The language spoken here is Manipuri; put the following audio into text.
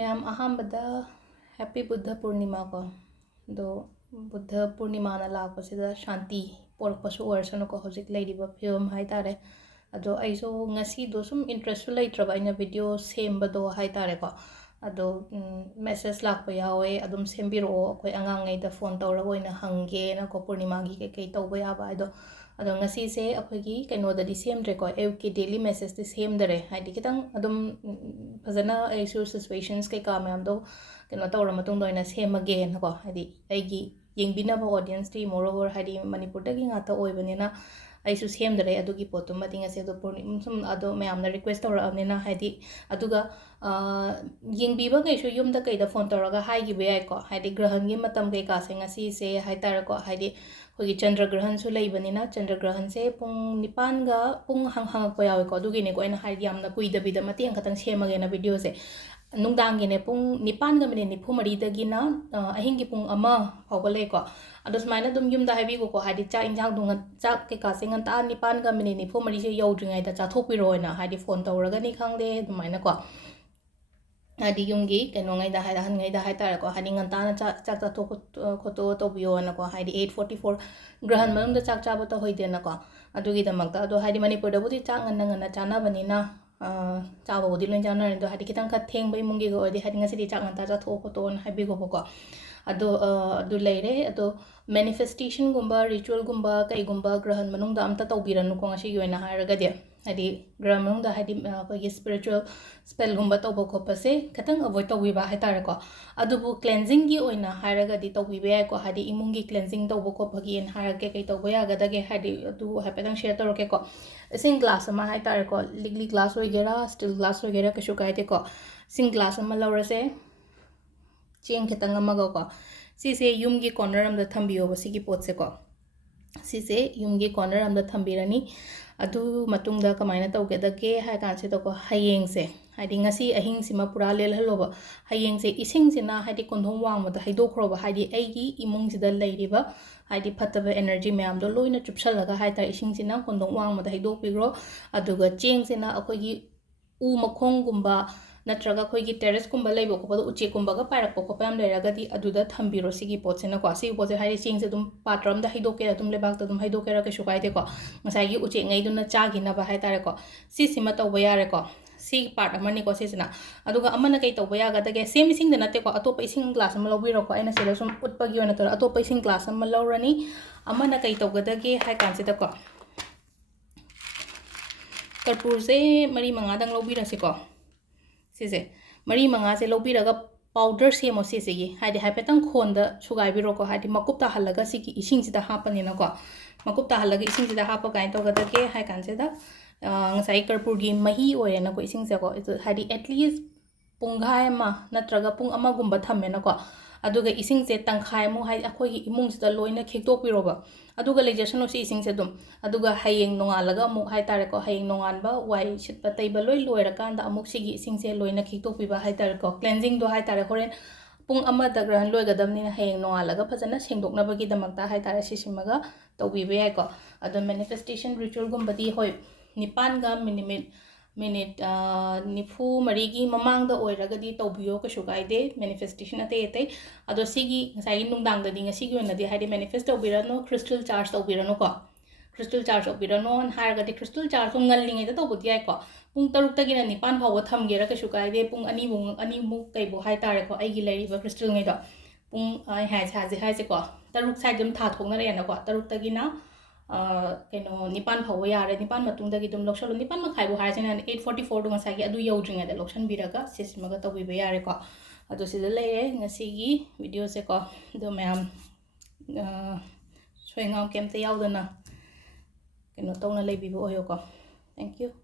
Mayam ahambada happy Buddha Purnima ko. Do Buddha Purnima na lakpasida shanti porpasu orsano ko hojik lady ba film hai tare. Ado aiso ngasi do sum interest later ina video same do hai tare ko. Ado message lakpa yawe adum sembiro koi angang ngai da phone tawra oina hangge na ko Purnima gi kai tawba ya ba ado ado ngasi se akhoi kaino da di same re ko every daily message di same dare hai di kitang adum fazana aisu situations kai ka mam do kaino tawra matung do ina same again ko hai di aigi yengbina ba audience ti moreover hai di manipur da gi ngata oibani na aisu same dare adugi potu matinga se do Purnima sum ado mayam na request tawra amne na hai di aduga yengbiba kai su yum da kai da phone tawra hai gi be ai ko hai di grahan gi matam kai ka se ngasi se hai tar ko hai di khoi chandra grahan su leibani na chandra grahan se pung nipan ga pung hang ko yawe ko dugi ne ko ina hai yam na kui da bi da mati ang katang semage na video se nungdang gi ne pung nipan ga mine ni phumari da gi na ahing gi pung ama phawale ko ados maina dum yum da hai bi ko hai di cha injang dung cha kai ka se ngan ta nipan ga mine ni phumari se yau dringai da cha thok pi ro na hai di phone tawra ga ni khang de dum maina ko adi yungi kano ngai da han ngai da hai tar ko hani ngan ta na chak ta to khoto to biyo na ko hai di 8:44 grahan manung da chak cha ba to hoi de na ko adu gi da mak ta do hai di manipur da budi chak ngan na cha na bani na cha ba budi lon cha na do hai di kitang kha theng bai mungi go di hai ngasi di chak ngan ta cha tho khoto na hai bi go ko adu leire adu manifestation gumba ritual gumba kai gumba grahan manung da amta tawbiran ko ngasi yoina haraga de hadi grahan manung da hadi ko spiritual spell gumba tawbo ko pase katang avoid tawi ba haitare ko adubu cleansing gi oina haraga di tawi be ko hadi imung gi cleansing tawbo ko phagi en harage kai tawbo ya ga dage hadi adu hapetang share toroke ko sing glass ma haitare ko ligli glass oigera steel glass oigera kashu kaite ko sing glass ma lawrase cheng kitang amaga ko sise yumgi corner am da thambiyo basigi potse ko sise yumgi corner am da thambirani adu matungda kamaina tawgedake hai kan se to ko hayeng se hadi ngasi ahing sima pura lel haloba hayeng se ising sina hadi kondhom wang ma da haido khroba hadi aigi imung sida leiriba hadi phataba energy mayam do loina chupsalaga hai ta ising sina kondhom wang ma da haido pigro aduga cheng sina akogi u makhong gumba natraga khoigi terrace kumba leibo ko do uche kumba ga parak ko pam leraga di aduda thambiro sigi potsena ko si poche hai ching se dum patram da haido ke dum lebak da dum haido ke ra ke shukai de ko ngasai gi uche ngai dun na cha gi na ba hai tare ko si sima to ba yare ko si part amani ko sisina aduga amana kai to ba ya ga da ge same sing da nate ko atop ising glass ma lobi ro ko aina se sum utpa gi ona to atop ising glass ma lorani amana kai to ga da ge hai kan se da ko karpur se mari manga dang lobi ra se ko sise mari manga se lobi raga powder se mo se gi haidi haipetang khon da sugai bi ro ko haidi makup ta halaga siki ising sida hapani na ko makup ta halaga ising sida hapa kai to ga da ke hai kan se da ngasai karpur gi mahi ore na ko ising se ko haidi at least punghai ma natraga pung ama gumba thamme na ko aduga ising se tangkhai mo hai akhoi gi imung sida loina khektok pi ro ba aduga lejasan si ising se dum aduga hayeng nongalaga mu hai tare ko hayeng nongan ba wai sit pa tai ba loi loira kan da amuk sigi ising se loina khektok pi ba hai tare ko cleansing do hai tare horen pung ama da gran loi ga dam ni hayeng nongalaga phajana sengdok na ba gi damak ta hai tare sisimaga tobi be ai ko adu manifestation ritual gum badi hoi nipan ga minute nifu marigi mamang da oiraga di tawbiyo ka shugai de manifestation ate ate ado sigi ngasai nungdang da dinga sigi na di haidi manifest tawbirano crystal charge tawbirano ko crystal charge tawbirano haraga di crystal charge ngal lingai da tawbudi ai ko pung taruk ta gina nipan phawa thamgera ka shugai de pung ani mu kai bo hai tare ko ai gi leri ba crystal ngai da pung ai hai cha je hai se ko taruk sai dum tha thongna re na ko taruk ta gina keno nipan phawa yare nipan matung da gi dum loksalo nipan ma khai bo har jena 8:44 dung sa gi adu yodringa da loksan biraga sismaga tawi be yare ko adu sida leire ngasi gi video se ko do mayam soingam kemte yaudana keno tongna leibi bo oyo ko thank you